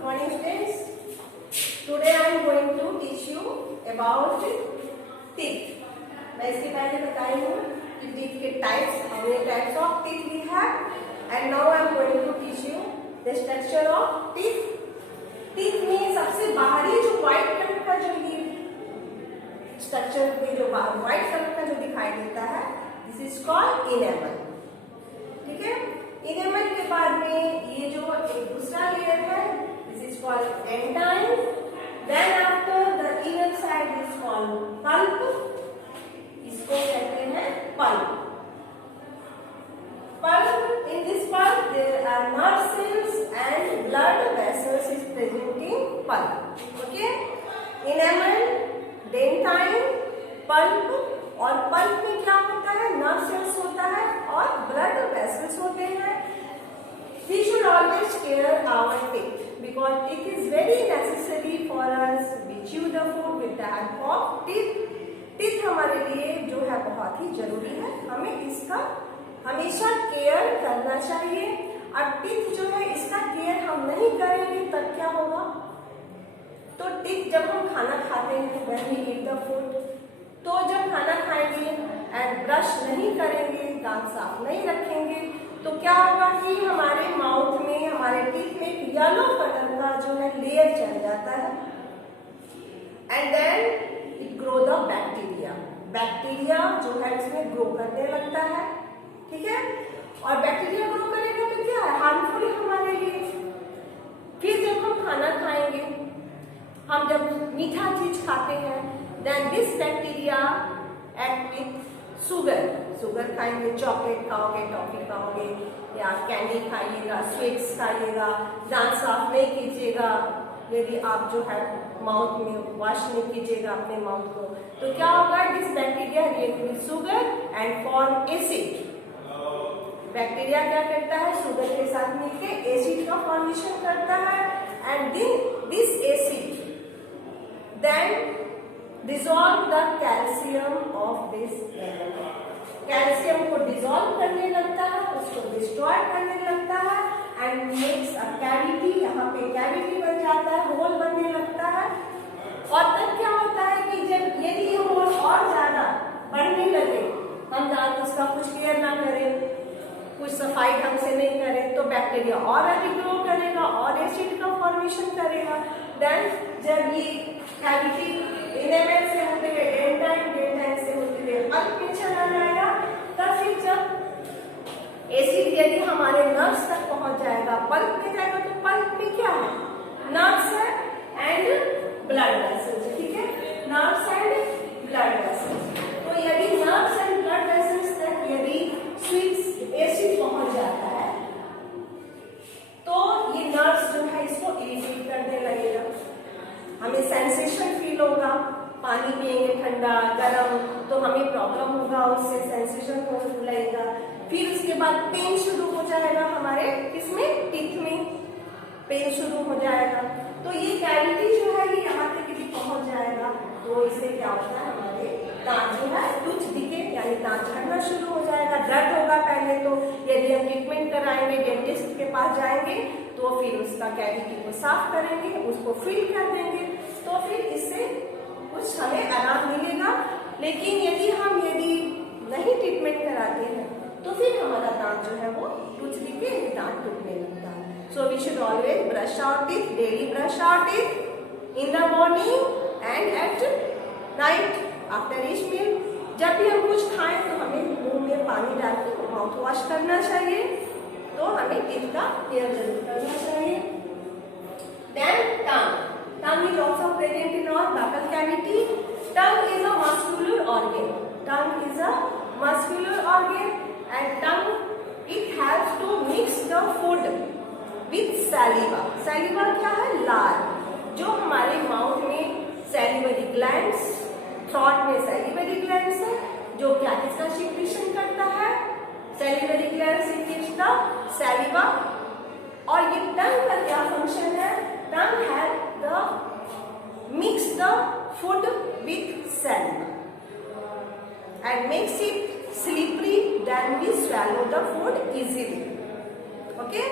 Good morning, students. Today I am going to teach you about teeth. मैं इसके पहले बताई हूँ कि teeth के types, how many types of teeth we have, and now I am going to teach you the structure of teeth. Teeth में सबसे बाहरी जो white कलर का जो ये structure में जो white कलर का जो दिखाई देता है, this is called enamel. ठीक है? इनेमल के बाद में ये जो एक दूसरा लेयर है, this is called dentine. Then after the inner side is called pulp. इसको कहते हैं pulp. Pulp, in this pulp there are nerve cells and blood vessels is present in pulp. Okay, enamel, dentine, pulp. और pulp में क्या होता है? Nerve cells होता है और ब्लड वेसल्स होते हैं. We should always care our teeth because teeth is very necessary for us. We chew the food with the help of teeth. Teeth हमारे लिए जो है बहुत ही जरूरी है. हमें इसका हमेशा केयर करना चाहिए. और टीथ जो है इसका केयर हम नहीं करेंगे तब क्या होगा? तो टीथ जब हम खाना खाते हैं, when we eat the food, तो जब खाना खाएंगे एंड ब्रश नहीं करेंगे, दांत साफ नहीं रखेंगे, तो क्या होगा कि हमारे माउथ में, हमारे टीथ में एक येलो कलर का जो है लेयर चल जाता है. And then it grow the bacteria. Bacteria जो है इसमें ग्रो करने लगता है. ठीक है? और बैक्टीरिया ग्रो करेगा तो क्या है? हार्मफुल है हमारे लिए. फिर जब हम खाना खाएंगे, हम जब मीठा चीज खाते हैं, then this bacteria act with sugar. Sugar खाएंगे, चॉकलेट खाओगे, टॉफी खाओगे या कैंडी खाइएगा, स्वीट्स खाइएगा, दांत साफ नहीं कीजिएगा, यदि आप जो है माउथ में वॉश नहीं कीजिएगा अपने माउथ को, तो क्या होगा? This bacteria react with sugar and form acid. Bacteria क्या करता है? शुगर के साथ मिलकर एसिड का फॉर्मेशन करता है. And this acid then dissolve the calcium of this enamel. Calcium को डिसॉल्व करने लगता है, उसको डिस्ट्रॉय करने लगता है एंड मेक्स अ कैविटी. यहाँ पे कैविटी बन जाता है, होल बनने लगता है. और तब क्या होता है कि जब यदि ये होल और ज्यादा बढ़ने लगे, हम दांत उसका कुछ केयर ना करें, कुछ सफाई ढंग से नहीं करें, तो बैक्टीरिया और अधिक ग्रो करेगा और एसिड का फॉर्मेशन करेगा. देन जब ये कैविटी इनेमल से होते हुए डेंटाइन, डेंटाइन से होते हुए पल्प में चला जाएगा, तब फिर जब एसिड यदि हमारे नर्व्स तक पहुंच जाएगा, पल्प में जाएगा, तो पल्प में क्या है? नर्व्स है एंड ब्लड वेसल्स. ठीक है? Nerves and blood vessels. तो यदि नर्व्स एंड ब्लड वेसल्स तक यदि एसिड पहुंच जाता है, तो ये नर्व्स जो है इसको इरिटेट करने लगेगा. हमें सेंसेशन फील होगा. पानी पिएंगे ठंडा गरम तो हमें प्रॉब्लम होगा, उससे सेंसेशन हो लगेगा. फिर उसके बाद पेन शुरू हो जाएगा हमारे किसमें? टीथ में पेन शुरू हो जाएगा. तो ये कैविटी जो है ये यहाँ तक यदि पहुंच जाएगा, तो इससे क्या होता है? हमारे दांत जो है टूथ डिके यानी दांत झड़ना शुरू हो जाएगा. दर्द होगा पहले तो. यदि हम ट्रीटमेंट कराएंगे, डेंटिस्ट के पास जाएंगे, तो फिर उसका कैविटी को साफ करेंगे, उसको फिल कर देंगे, तो फिर इससे कुछ हमें आराम मिलेगा. लेकिन यदि नहीं ट्रीटमेंट कराते हैं, तो फिर हमारा दांत जो है वो टूथ डिके, दांत टूटने लगता है. So we should always brush our teeth, daily brush our teeth in the morning and at night after each meal. जब भी हम कुछ खाएं तो हमें मुंह में पानी डालकर माउथ वॉश करना चाहिए. तो हमें टीथ का केयर जरूर करना चाहिए. Then tongue. Tongue is also present in our buccal cavity. Tongue is a muscular organ. Tongue is a muscular organ and tongue it helps to mix the food with saliva. Saliva क्या है? लार. जो हमारे mouth में salivary glands, throat में salivary glands है, जो क्या किसका secretion करता है? Salivary glands secretes the saliva. और ये टंग का क्या फंक्शन है? टंग help the mix the food with saliva and makes it slippery, then we swallow the food easily. Okay?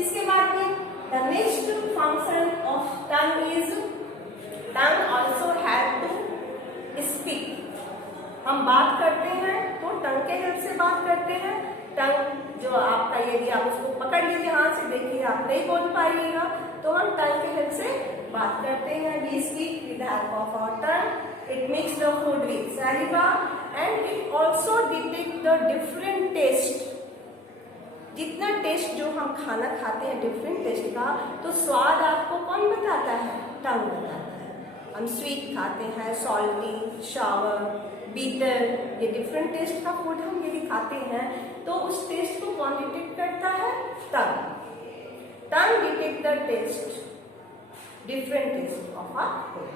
इसके बाद में The next function of tongue is tongue also have to speak. हम बात करते हैं तो टंग के हेल्प से बात करते हैं. टंग जो आपका, यदि आप उसको पकड़ लीजिए हाथ से, देखिए आप नहीं बोल पाइएगा, तो हम टंग के हेल्प से बात करते हैं. We speak with the help of our tongue. It makes the food with saliva and it also detect the different taste. जितना टेस्ट जो हम खाना खाते हैं डिफरेंट टेस्ट का, तो स्वाद आपको कौन बताता है? टंग बताता है. हम स्वीट खाते हैं, सॉल्टी, शावर, बीटर, ये डिफरेंट टेस्ट का फूड हम यदि खाते हैं तो उस टेस्ट को कौन डिटेक्ट करता है? Tongue. Tongue detect the taste, different taste of a food.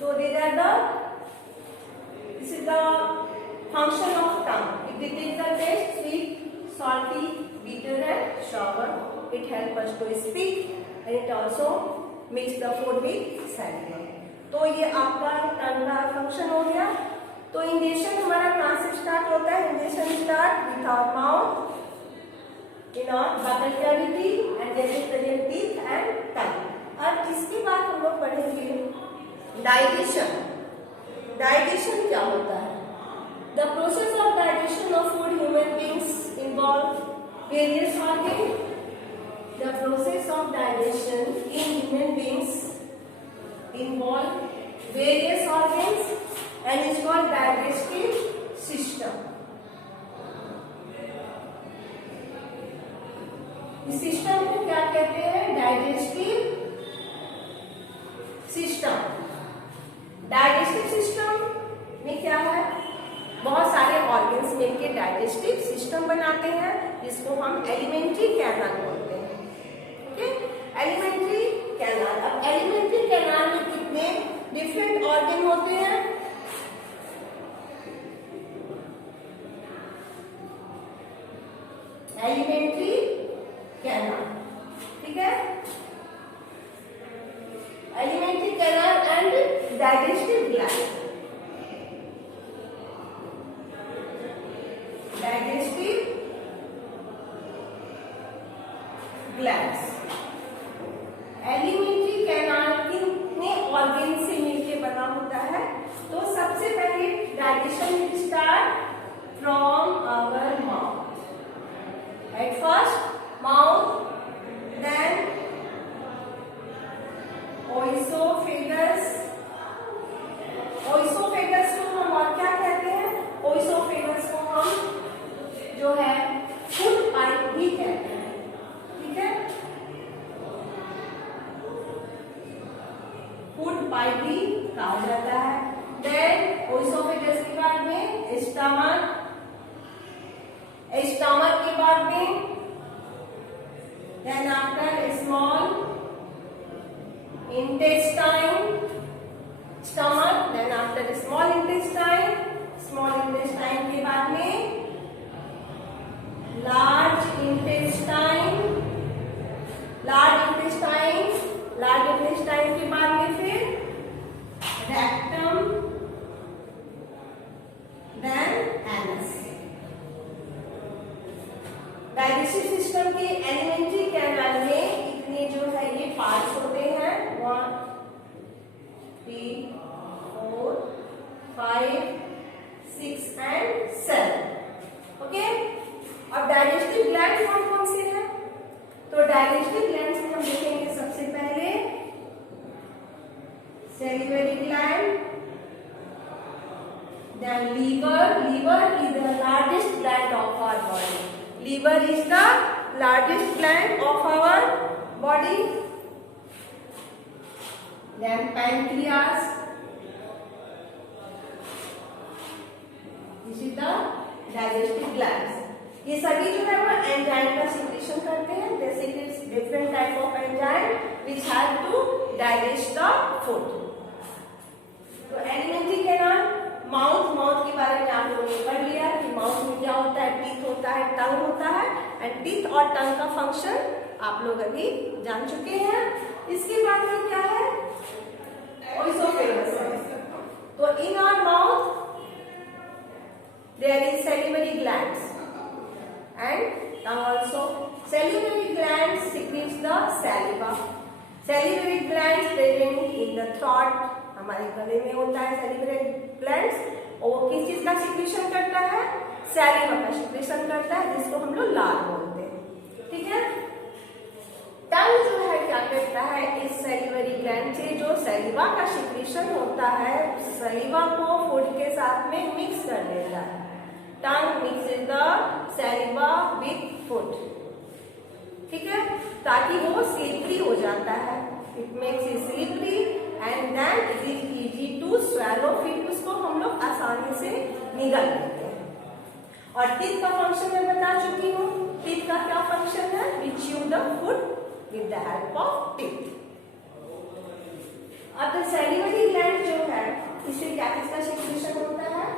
So these are the, this is the function of tongue. It detects the taste, sweet, salty, bitter and sour. It helps us to speak and it also mix the food with saliva. तो ये आपका टंग का function हो गया. तो injection हमारा कहाँ से स्टार्ट होता है? Ingestion start with our mouth, in our buccal cavity and there is present teeth and tongue. और इसके बाद हम लोग पढ़ेंगे डाइजेशन. डाइजेशन क्या होता है? The process of digestion of food human beings involve various organ. The process of digestion in human beings involve various organs and is called digestive system. इस सिस्टम को क्या कहते हैं? Digestive system. डाइजेस्टिव सिस्टम में क्या है? बहुत सारे ऑर्गन्स मिलकर डाइजेस्टिव सिस्टम बनाते हैं, जिसको हम एलिमेंट्री कैनाल बोलते हैं. Okay, alimentary canal. अब एलिमेंट्री कैनाल में कितने डिफरेंट ऑर्गन होते हैं? एलिमेंट्री कैनाल, ठीक है. Alimentary canal and digestive gland. Digestive glands. Alimentary canal कितने ऑर्गन से मिलकर बना होता है? तो सबसे पहले digestion start from our mouth. At first mouth, then oesophagus. Oesophagus को हम और क्या कहते हैं? ओइसोफेगस को हम जो है फूड पाइप भी कहते हैं. ठीक है, फूड पाइप भी कहा जाता है. देन ओइसोफेगस के बाद में स्टमक. स्टमक के बाद में then after small intestine. Stomach, then after small intestine. Small intestine के बाद में large intestine. Large intestine. Large intestine के बाद में फिर rectum, then anus. Digestive system के एलिमेंट्री कैनाल में इतने जो है ये पार्ट्स होते हैं. 1, 3, 4, 5, 6 एंड 7. ओके. अब डाइजेस्टिव ग्लैंड कौन कौन से हैं? तो डाइजेस्टिव ग्लैंड से हम देखेंगे सबसे पहले salivary gland, then liver. Liver is the largest gland of our body. Liver is the largest gland of our body. Then pancreas. This is the digestive glands. ये सभी जो है वो एंजाइम का सिक्रेशन करते हैं. जैसे कि different type of enzyme which help to digest the food. तो एलिमेंट्री कैनाल. माउथ. माउथ के बारे में आप लोगों ने पढ़ लिया कि माउथ में क्या होता है? टीथ होता है, टंग होता है. एंड टीथ और टंग का फंक्शन आप लोग अभी जान चुके हैं. इसके बाद में क्या है? ओइसोफेगस. तो in our mouth there is salivary glands and tongue also. Salivary gland secretes the saliva. Salivary glands present in the throat. हमारे गले में होता है salivary glands और वो किस चीज का सिक्रीशन करता है? सैलिवा का सिक्रीशन करता है जिसको हम लोग लार बोलते हैं। ठीक है। टंग जो है क्या करता है? इस सैलिवरी ग्लैंड से जो सैलिवा का सिक्रीशन होता है सैलिवा को फूड के साथ में मिक्स कर देता है। Tongue mixes the saliva with food. ठीक है, ताकि वो स्लिपरी हो जाता है। It makes it slippery and then it is easy to swallow. फिर उसको हम लोग आसानी से निगल लेते हैं। और टीथ का फंक्शन मैं बता चुकी हूँ। टीथ का क्या फंक्शन है? We chew the food with the help of teeth. अब द सैलिवरी ग्लैंड जो है इसे क्या किसका सिक्रीशन होता है?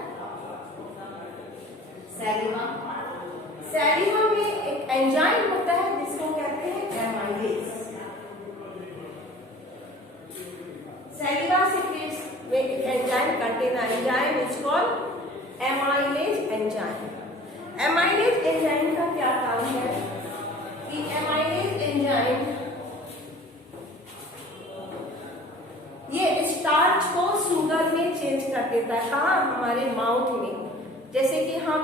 सैलिवा। सैलिवा में एक एंजाइम होता है जिसको कहते हैं एमाइलेज। सैलिवा secretes में एक enzyme contain enzyme is called amylase enzyme. Amylase enzyme का क्या काम है? कि एमाइलेज एंजाइम ये स्टार्च को शुगर में चेंज कर देता है। कहाँ? हमारे माउथ में। जैसे कि हम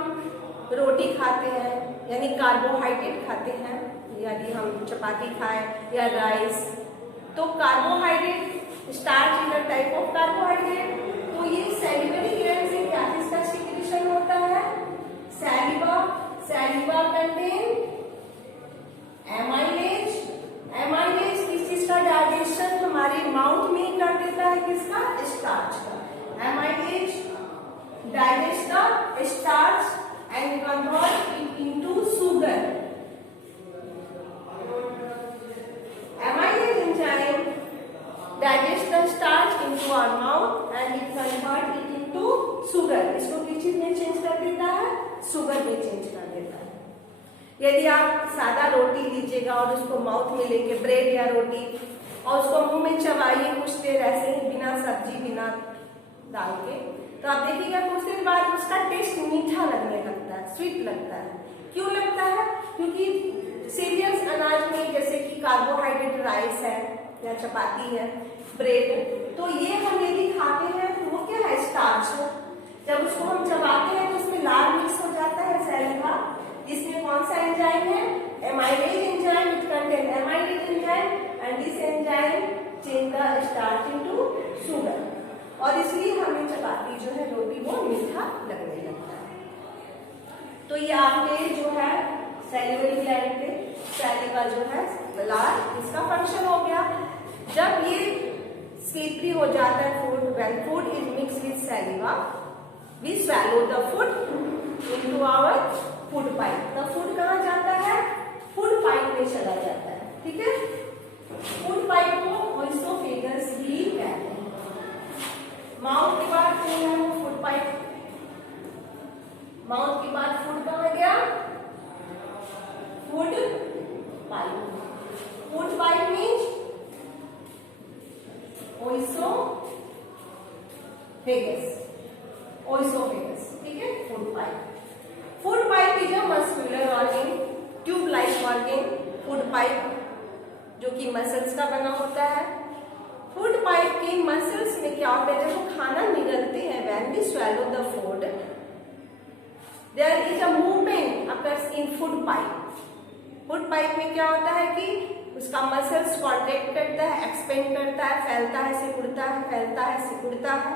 रोटी खाते हैं यानी कार्बोहाइड्रेट खाते हैं, यदि हम चपाती खाएं या राइस, तो carbohydrate starch is a type of carbohydrate. तो ये सैलिवरी ग्लैंड से क्या किसका सिक्रीशन होता है? सैलिवा। सैलिवा कंटेन एमाइलेज। एमाइलेज किस चीज का डाइजेशन हमारे माउथ में कर देता है? किसका? स्टार्च का। Amylase digest the starch and convert it into sugar. Amylase enzyme digests the starch into our mouth and it convert it into sugar. इसको किस चीज में चेंज कर देता है? सुगर में चेंज कर देता है। यदि आप सादा रोटी लीजिएगा और उसको माउथ में लेके, ब्रेड या रोटी, और उसको मुंह में चबाइए कुछ देर ऐसे ही बिना सब्जी बिना डाल के, तो आप देखिएगा कुछ देर बाद उसका टेस्ट मीठा लगने लगता है, स्वीट लगता है। क्यों लगता है? क्योंकि सीरियल्स अनाज में जैसे कि कार्बोहाइड्रेट राइस है या चपाती है, ब्रेड, तो ये हम यदि खाते हैं तो वो क्या है? स्टार्च है। जब उसको हम चबाते हैं तो उसमें लार मिक्स हो जाता है सैलिवा, जिसमें कौन सा एंजाइम है? Amylase enzyme. It contain amylase enzyme and this enzyme change the starch into sugar. और इसलिए हमें चपाती जो है रोटी वो मीठा लगने लगता है। तो ये आपके जो है सैलिवरी ग्लैंड के सैलिवा जो है लार, इसका फंक्शन हो गया। जब ये स्लीपरी हो जाता है food, when food is mix with saliva we swallow the food into our food pipe. The food कहाँ जाता है? फूड पाइप में चला जाता है। ठीक है, फूड पाइप को ओइसोफेगस भी कहते हैं। माउथ के बाद जो है वो फूड पाइप। माउथ के बाद फूड कहाँ गया? Food pipe. Food pipe means oesophagus. Oesophagus. ठीक है, food pipe. Food pipe is a muscular organ, tube like organ. Food pipe जो कि मसल्स का बना होता है। फूड पाइप के मसल्स में क्या होता है? जब वो खाना निगलते हैं, when we swallow the food there is a movement occurs in food pipe. Food pipe में क्या होता है कि उसका मसल्स कॉन्ट्रैक्ट करता है, एक्सपेंड करता है, फैलता है, सिकुड़ता है, फैलता है, सिकुड़ता है,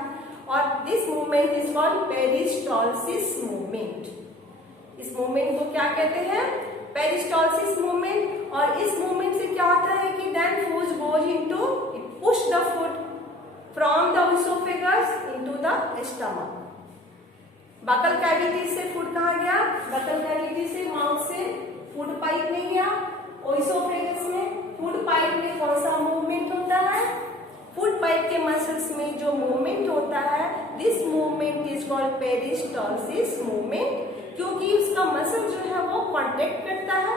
और this movement is called peristalsis movement. इस मूवमेंट को क्या कहते हैं? Peristalsis movement. और इस मूवमेंट से क्या होता है कि then food goes into push the food from the esophagus into the stomach. Buccal cavity से फूड कहाँ गया? बकल कैविटी से माउथ से फूड पाइप में गया। ओइसोफेगस में फूड पाइप में कौन सा मूवमेंट होता है? फूड पाइप के मसल्स में जो मूवमेंट होता है, this movement is called peristalsis movement, क्योंकि उसका मसल जो है वो कॉन्ट्रैक्ट करता है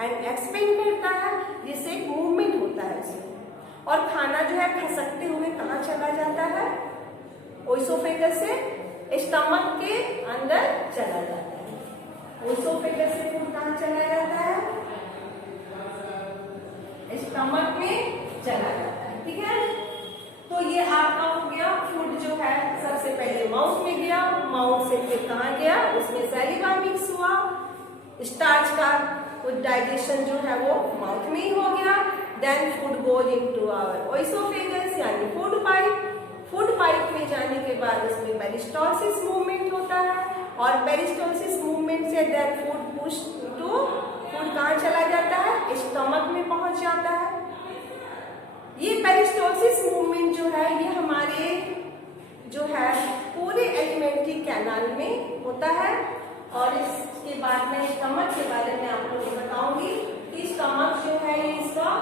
एंड एक्सपेंड करता है, जिससे एक मूवमेंट होता है उसमें। और खाना जो है खसकते हुए कहाँ चला जाता है? ओइसोफेगस से स्टमक के अंदर चला जाता है। ओइसोफेगस से फूड कहाँ चला जाता है? स्टमक में चला जाता है। ठीक है, तो ये आपका हो गया फूड जो है सबसे पहले माउथ में गया, माउथ से फिर कहाँ गया, उसमें सैलिवा मिक्स हुआ, स्टार्च का कुछ डाइजेशन जो है वो माउथ में ही हो गया। Then food goes into our oesophagus यानी फूड पाइप। फूड पाइप में जाने के बाद उसमें पेरिस्टोलसिस मूवमेंट होता है और पेरिस्टोलसिस मूवमेंट से then food push to, food कहाँ चला जाता है, स्टमक में पहुंच जाता है। ये पेरिस्टोलसिस मूवमेंट जो है ये हमारे जो है पूरे एलिमेंट्री कैनाल में होता है। और इसके बाद मैं स्टमक के बारे में आप लोगों को बताऊंगी कि स्टमक जो है ये इसका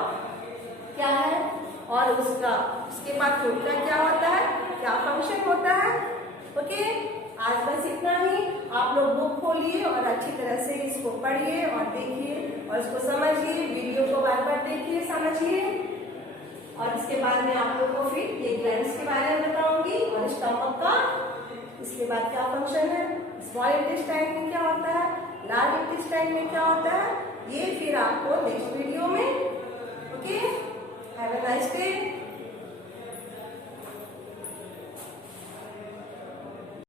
क्या है और उसके बाद फूड का क्या होता है, क्या फंक्शन होता है। ओके, आज बस इतना ही। आप लोग बुक खोलिए और अच्छी तरह से इसको पढ़िए और देखिए और इसको समझिए, वीडियो को बार बार देखिए, समझिए। और इसके बाद मैं आप लोगों को फिर ये ग्लैंड्स के बारे में बताऊंगी और स्टमक का इसके बाद क्या फंक्शन है, स्मॉल इंटेस्टाइन में क्या होता है, लार्ज इंटेस्टाइन में क्या होता है, ये फिर आपको नेक्स्ट वीडियो में। Okay, have a nice day.